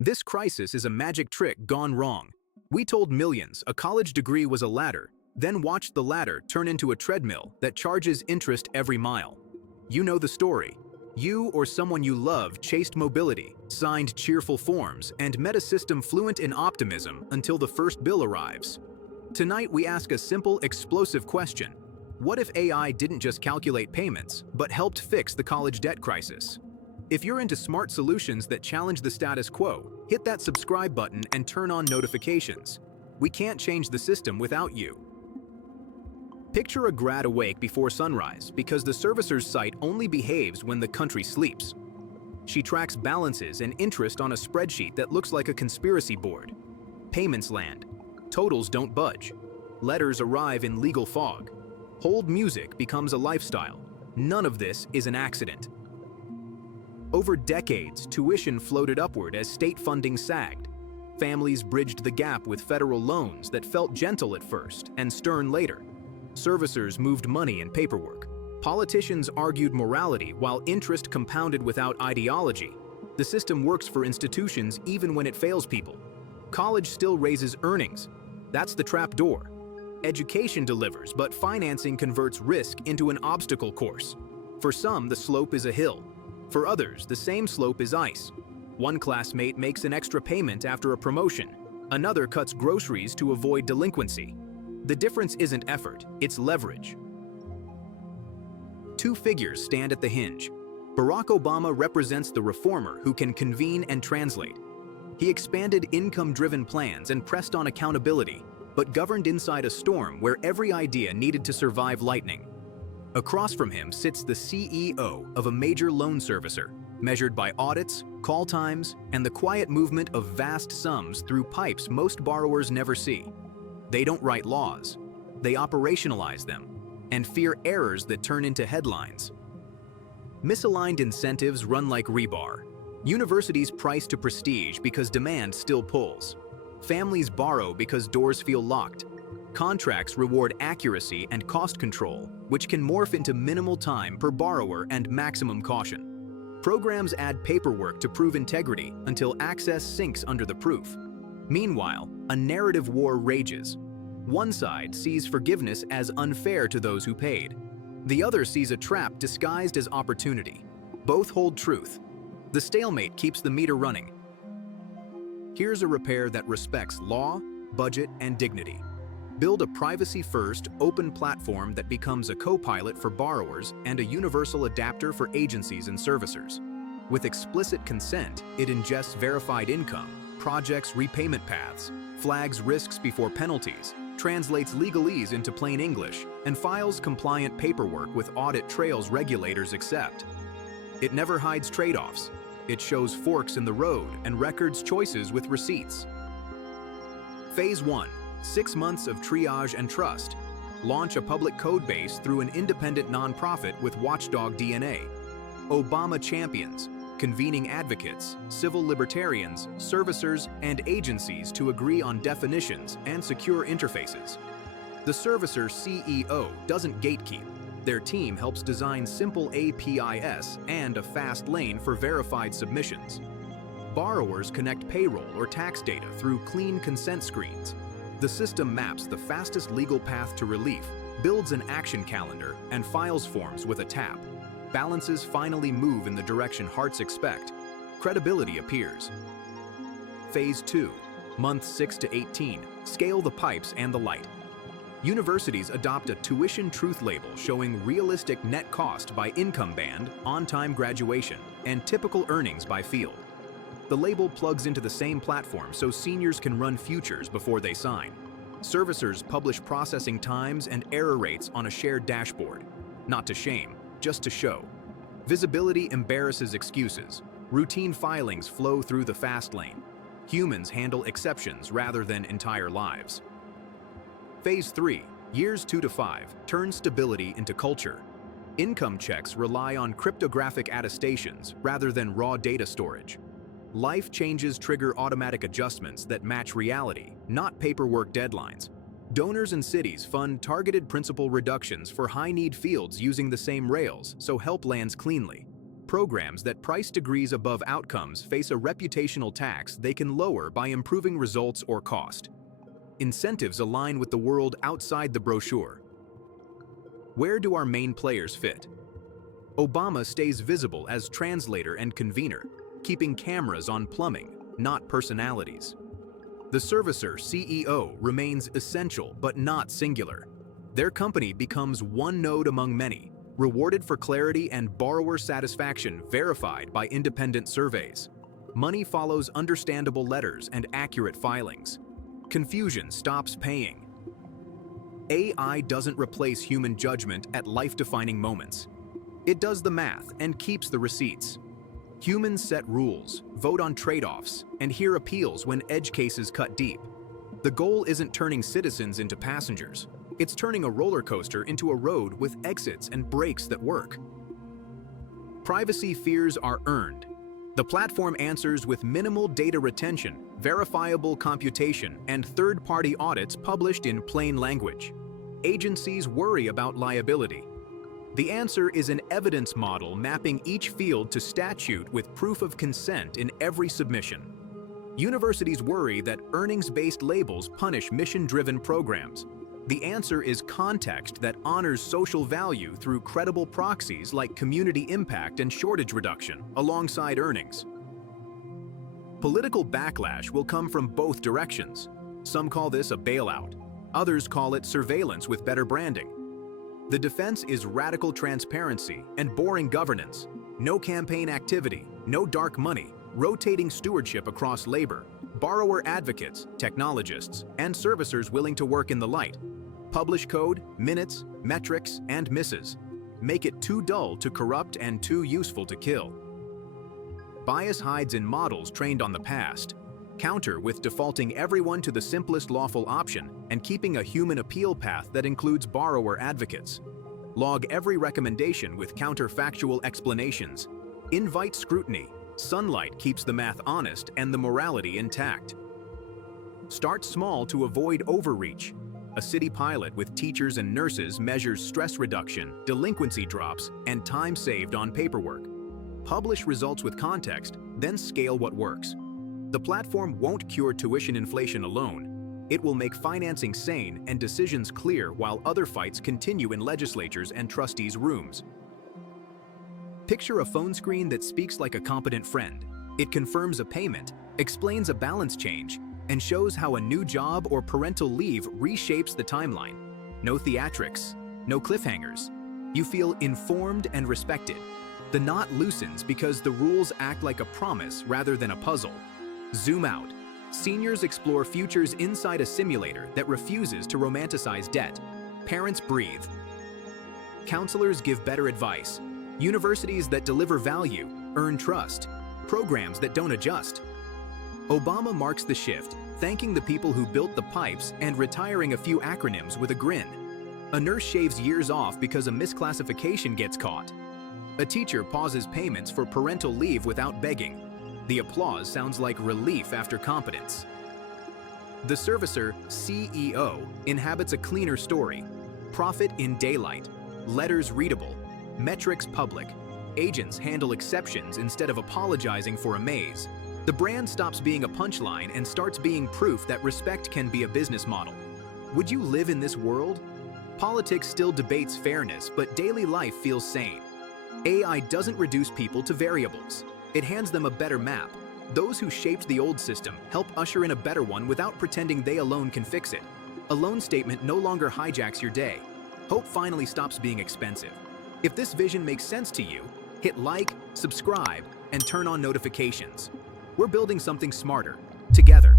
This crisis is a magic trick gone wrong. We told millions a college degree was a ladder, then watched the ladder turn into a treadmill that charges interest every mile. You know the story. You or someone you love chased mobility, signed cheerful forms, and met a system fluent in optimism until the first bill arrives. Tonight we ask a simple, explosive question. What if AI didn't just calculate payments, but helped fix the college debt crisis? If you're into smart solutions that challenge the status quo, hit that subscribe button and turn on notifications. We can't change the system without you. Picture a grad awake before sunrise because the servicer's site only behaves when the country sleeps. She tracks balances and interest on a spreadsheet that looks like a conspiracy board. Payments land. Totals don't budge. Letters arrive in legal fog. Hold music becomes a lifestyle. None of this is an accident. Over decades, tuition floated upward as state funding sagged. Families bridged the gap with federal loans that felt gentle at first and stern later. Servicers moved money and paperwork. Politicians argued morality while interest compounded without ideology. The system works for institutions even when it fails people. College still raises earnings. That's the trap door. Education delivers, but financing converts risk into an obstacle course. For some, the slope is a hill. For others, the same slope is ice. One classmate makes an extra payment after a promotion. Another cuts groceries to avoid delinquency. The difference isn't effort, it's leverage. Two figures stand at the hinge. Barack Obama represents the reformer who can convene and translate. He expanded income-driven plans and pressed on accountability, but governed inside a storm where every idea needed to survive lightning. Across from him sits the CEO of a major loan servicer, measured by audits, call times, and the quiet movement of vast sums through pipes most borrowers never see. They don't write laws. They operationalize them, and fear errors that turn into headlines. Misaligned incentives run like rebar. Universities price to prestige because demand still pulls. Families borrow because doors feel locked. Contracts reward accuracy and cost control, which can morph into minimal time per borrower and maximum caution. Programs add paperwork to prove integrity until access sinks under the proof. Meanwhile, a narrative war rages. One side sees forgiveness as unfair to those who paid. The other sees a trap disguised as opportunity. Both hold truth. The stalemate keeps the meter running. Here's a repair that respects law, budget, and dignity. Build a privacy-first, open platform that becomes a co-pilot for borrowers and a universal adapter for agencies and servicers. With explicit consent, it ingests verified income, projects repayment paths, flags risks before penalties, translates legalese into plain English, and files compliant paperwork with audit trails regulators accept. It never hides trade-offs. It shows forks in the road and records choices with receipts. Phase 1. 6 months of triage and trust. Launch a public code base through an independent nonprofit with watchdog DNA. Obama champions, convening advocates, civil libertarians, servicers, and agencies to agree on definitions and secure interfaces. The servicer CEO doesn't gatekeep. Their team helps design simple APIs and a fast lane for verified submissions. Borrowers connect payroll or tax data through clean consent screens. The system maps the fastest legal path to relief, builds an action calendar, and files forms with a tap. Balances finally move in the direction hearts expect. Credibility appears. Phase 2, months 6 to 18, scale the pipes and the light. Universities adopt a tuition truth label showing realistic net cost by income band, on-time graduation, and typical earnings by field. The label plugs into the same platform so seniors can run futures before they sign. Servicers publish processing times and error rates on a shared dashboard. Not to shame, just to show. Visibility embarrasses excuses. Routine filings flow through the fast lane. Humans handle exceptions rather than entire lives. Phase 3, years 2 to 5, turn stability into culture. Income checks rely on cryptographic attestations rather than raw data storage. Life changes trigger automatic adjustments that match reality, not paperwork deadlines. Donors and cities fund targeted principal reductions for high-need fields using the same rails, so help lands cleanly. programs that price degrees above outcomes face a reputational tax they can lower by improving results or cost. Incentives align with the world outside the brochure. Where do our main players fit? Obama stays visible as translator and convener, keeping cameras on plumbing, not personalities. The servicer CEO remains essential but not singular. Their company becomes one node among many, rewarded for clarity and borrower satisfaction verified by independent surveys. Money follows understandable letters and accurate filings. Confusion stops paying. AI doesn't replace human judgment at life-defining moments. It does the math and keeps the receipts. Humans set rules, vote on trade-offs, and hear appeals when edge cases cut deep. The goal isn't turning citizens into passengers. It's turning a roller coaster into a road with exits and brakes that work. Privacy fears are earned. The platform answers with minimal data retention, verifiable computation, and third-party audits published in plain language. Agencies worry about liability. The answer is an evidence model mapping each field to statute with proof of consent in every submission. Universities worry that earnings-based labels punish mission-driven programs. The answer is context that honors social value through credible proxies like community impact and shortage reduction, alongside earnings. Political backlash will come from both directions. Some call this a bailout. Others call it surveillance with better branding. The defense is radical transparency and boring governance. No campaign activity, no dark money, rotating stewardship across labor, borrower advocates, technologists, and servicers willing to work in the light. Publish code, minutes, metrics, and misses. Make it too dull to corrupt and too useful to kill. Bias hides in models trained on the past. Counter with defaulting everyone to the simplest lawful option and keeping a human appeal path that includes borrower advocates. Log every recommendation with counterfactual explanations. Invite scrutiny. Sunlight keeps the math honest and the morality intact. Start small to avoid overreach. A city pilot with teachers and nurses measures stress reduction, delinquency drops, and time saved on paperwork. Publish results with context, then scale what works. The platform won't cure tuition inflation alone. It will make financing sane and decisions clear while other fights continue in legislatures and trustees' rooms. Picture a phone screen that speaks like a competent friend. It confirms a payment, explains a balance change, and shows how a new job or parental leave reshapes the timeline. No theatrics, no cliffhangers. You feel informed and respected. The knot loosens because the rules act like a promise rather than a puzzle. Zoom out. Seniors explore futures inside a simulator that refuses to romanticize debt. Parents breathe. Counselors give better advice. Universities that deliver value earn trust. Programs that don't adjust. Obama marks the shift, thanking the people who built the pipes and retiring a few acronyms with a grin. A nurse shaves years off because a misclassification gets caught. A teacher pauses payments for parental leave without begging. The applause sounds like relief after competence. The servicer CEO inhabits a cleaner story. Profit in daylight. Letters readable. Metrics public. Agents handle exceptions instead of apologizing for a maze. The brand stops being a punchline and starts being proof that respect can be a business model. Would you live in this world? Politics still debates fairness, but daily life feels sane. AI doesn't reduce people to variables. It hands them a better map. Those who shaped the old system help usher in a better one without pretending they alone can fix it. A loan statement no longer hijacks your day. Hope finally stops being expensive. If this vision makes sense to you, hit like, subscribe, and turn on notifications. We're building something smarter, together.